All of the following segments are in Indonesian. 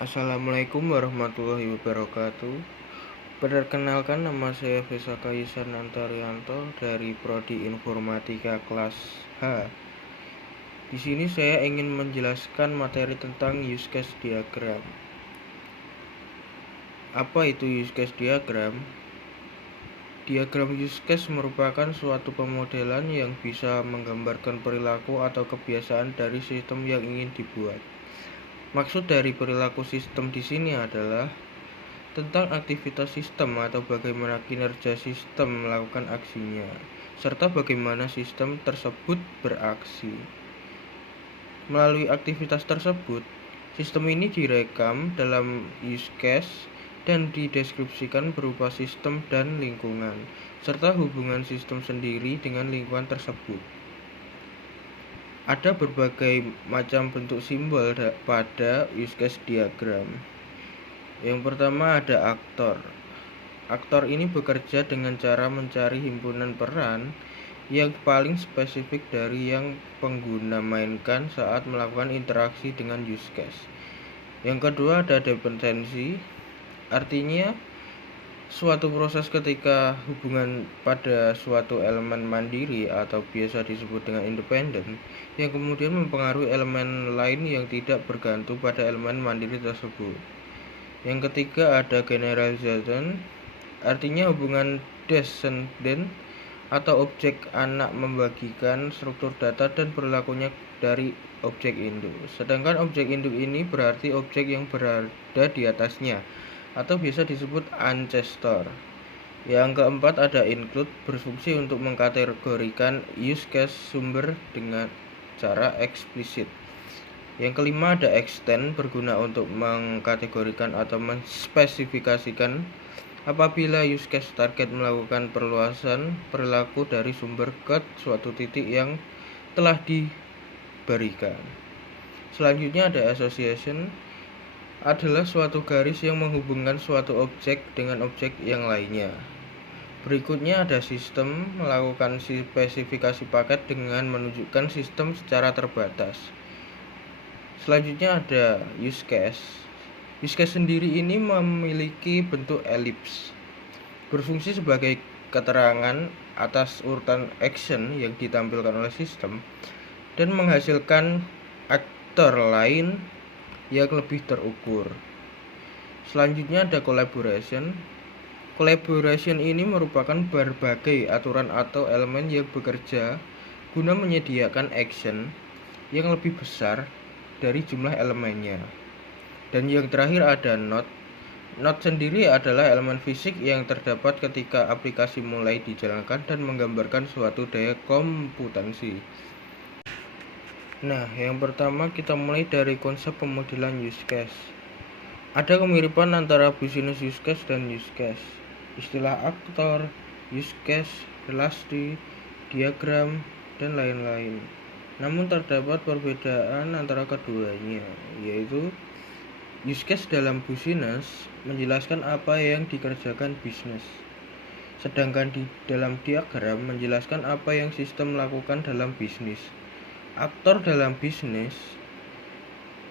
Assalamualaikum warahmatullahi wabarakatuh. Perkenalkan, nama saya Vesa Kaisan Antarianto dari Prodi Informatika kelas H. Di sini saya ingin menjelaskan materi tentang use case diagram. Apa itu use case diagram? Diagram use case merupakan suatu pemodelan yang bisa menggambarkan perilaku atau kebiasaan dari sistem yang ingin dibuat. Maksud dari perilaku sistem di sini adalah tentang aktivitas sistem atau bagaimana kinerja sistem melakukan aksinya, serta bagaimana sistem tersebut beraksi. Melalui aktivitas tersebut, sistem ini direkam dalam use case dan dideskripsikan berupa sistem dan lingkungan, serta hubungan sistem sendiri dengan lingkungan tersebut. Ada berbagai macam bentuk simbol pada use case diagram. Yang pertama ada aktor. Aktor ini bekerja dengan cara mencari himpunan peran yang paling spesifik dari yang pengguna mainkan saat melakukan interaksi dengan use case. Yang kedua ada dependensi. Artinya suatu proses ketika hubungan pada suatu elemen mandiri atau biasa disebut dengan independen yang kemudian mempengaruhi elemen lain yang tidak bergantung pada elemen mandiri tersebut. Yang ketiga ada generalization, artinya hubungan descendant atau objek anak membagikan struktur data dan perilakunya dari objek induk. Sedangkan objek induk ini berarti objek yang berada di atasnya atau biasa disebut ancestor. Yang keempat ada include, berfungsi untuk mengkategorikan use case sumber dengan cara eksplisit. Yang kelima ada extend, berguna untuk mengkategorikan atau menspesifikasikan apabila use case target melakukan perluasan perilaku dari sumber ke suatu titik yang telah diberikan. Selanjutnya ada association, adalah suatu garis yang menghubungkan suatu objek dengan objek yang lainnya. Berikutnya ada sistem, melakukan spesifikasi paket dengan menunjukkan sistem secara terbatas. Selanjutnya ada use case. Use case sendiri ini memiliki bentuk elips, berfungsi sebagai keterangan atas urutan action yang ditampilkan oleh sistem dan menghasilkan aktor lain yang lebih terukur. Selanjutnya ada collaboration. Collaboration ini merupakan berbagai aturan atau elemen yang bekerja guna menyediakan action yang lebih besar dari jumlah elemennya. Dan yang terakhir ada node. Node sendiri adalah elemen fisik yang terdapat ketika aplikasi mulai dijalankan dan menggambarkan suatu daya komputansi. Nah, yang pertama kita mulai dari konsep pemodelan use case. Ada kemiripan antara business use case dan use case. Istilah aktor, use case, relasi, diagram, dan lain-lain. Namun terdapat perbedaan antara keduanya, yaitu use case dalam business menjelaskan apa yang dikerjakan bisnis, sedangkan di dalam diagram menjelaskan apa yang sistem lakukan dalam bisnis. Aktor dalam bisnis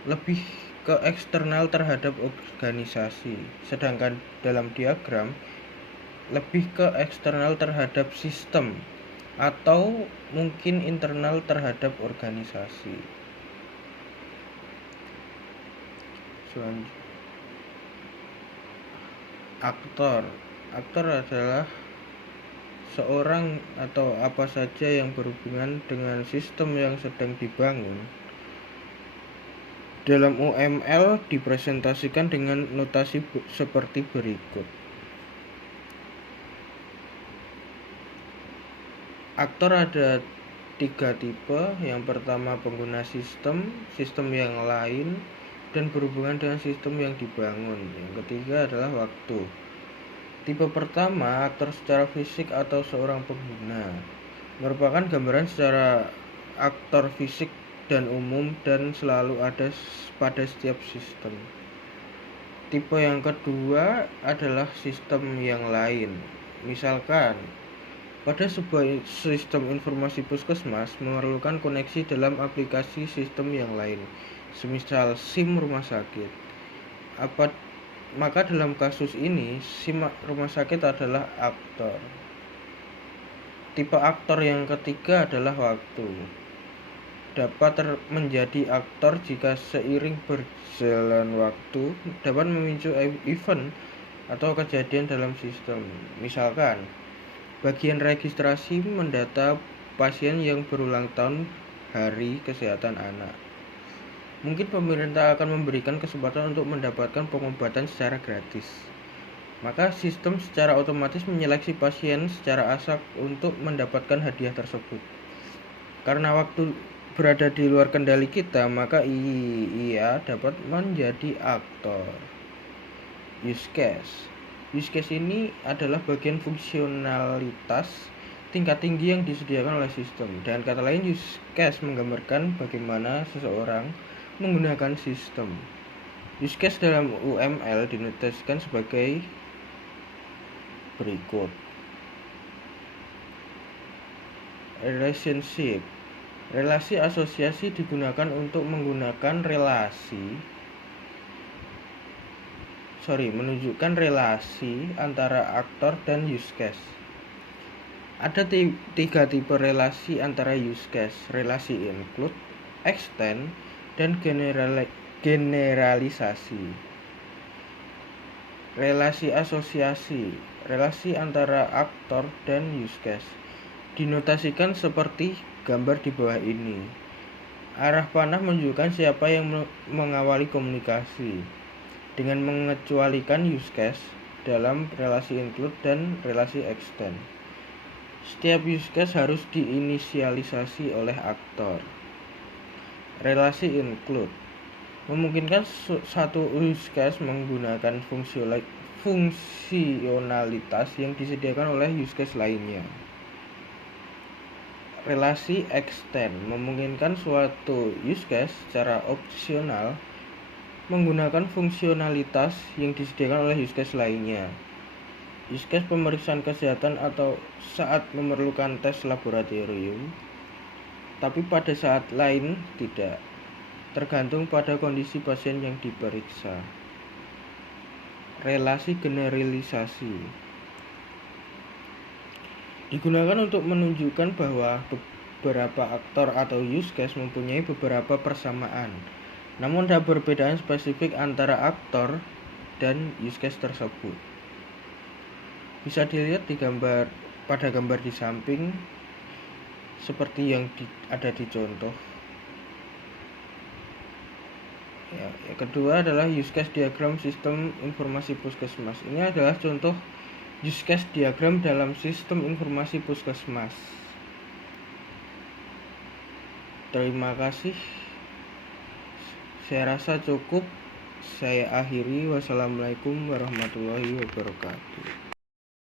lebih ke eksternal terhadap organisasi, sedangkan dalam diagram lebih ke eksternal terhadap sistem atau mungkin internal terhadap organisasi. Selanjutnya, aktor adalah seorang atau apa saja yang berhubungan dengan sistem yang sedang dibangun. Dalam UML dipresentasikan dengan notasi seperti berikut. Aktor ada 3 tipe. Yang pertama pengguna sistem yang lain dan berhubungan dengan sistem yang dibangun. Yang ketiga adalah waktu. Tipe pertama, aktor secara fisik atau seorang pengguna, merupakan gambaran secara aktor fisik dan umum dan selalu ada pada setiap sistem. Tipe yang kedua adalah sistem yang lain. Misalkan pada sebuah sistem informasi puskesmas memerlukan koneksi dalam aplikasi sistem yang lain, semisal SIM rumah sakit. Maka dalam kasus ini si rumah sakit adalah aktor. Tipe aktor yang ketiga adalah waktu. Dapat menjadi aktor jika seiring berjalan waktu dapat memicu event atau kejadian dalam sistem. Misalkan, bagian registrasi mendata pasien yang berulang tahun hari kesehatan anak. Mungkin pemerintah akan memberikan kesempatan untuk mendapatkan pengobatan secara gratis. Maka sistem secara otomatis menyeleksi pasien secara acak untuk mendapatkan hadiah tersebut. Karena waktu berada di luar kendali kita, maka ia dapat menjadi aktor. Use case. Use case ini adalah bagian fungsionalitas tingkat tinggi yang disediakan oleh sistem. Dengan kata lain, use case menggambarkan bagaimana seseorang menggunakan sistem. Use case dalam UML dinotiskan sebagai berikut. Relationship. Relasi asosiasi digunakan untuk menunjukkan relasi antara aktor dan use case. Ada tiga tipe relasi antara use case: relasi include, extend, dan generalisasi. Relasi asosiasi, relasi antara aktor dan use case, dinotasikan seperti gambar di bawah ini. Arah panah menunjukkan siapa yang mengawali komunikasi, dengan mengecualikan use case dalam relasi include dan relasi extend. Setiap use case harus diinisialisasi oleh aktor. Relasi include memungkinkan satu use case menggunakan fungsionalitas yang disediakan oleh use case lainnya. Relasi extend memungkinkan suatu use case secara opsional menggunakan fungsionalitas yang disediakan oleh use case lainnya. Use case pemeriksaan kesehatan atau saat memerlukan tes laboratorium, tapi pada saat lain tidak, tergantung pada kondisi pasien yang diperiksa. Relasi generalisasi digunakan untuk menunjukkan bahwa beberapa aktor atau use case mempunyai beberapa persamaan, namun ada perbedaan spesifik antara aktor dan use case tersebut. Bisa dilihat pada gambar di samping seperti yang ada di contoh. Yang kedua adalah use case diagram sistem informasi puskesmas. Ini adalah contoh use case diagram dalam sistem informasi puskesmas. Terima kasih. Saya rasa cukup. Saya akhiri. Wassalamualaikum warahmatullahi wabarakatuh.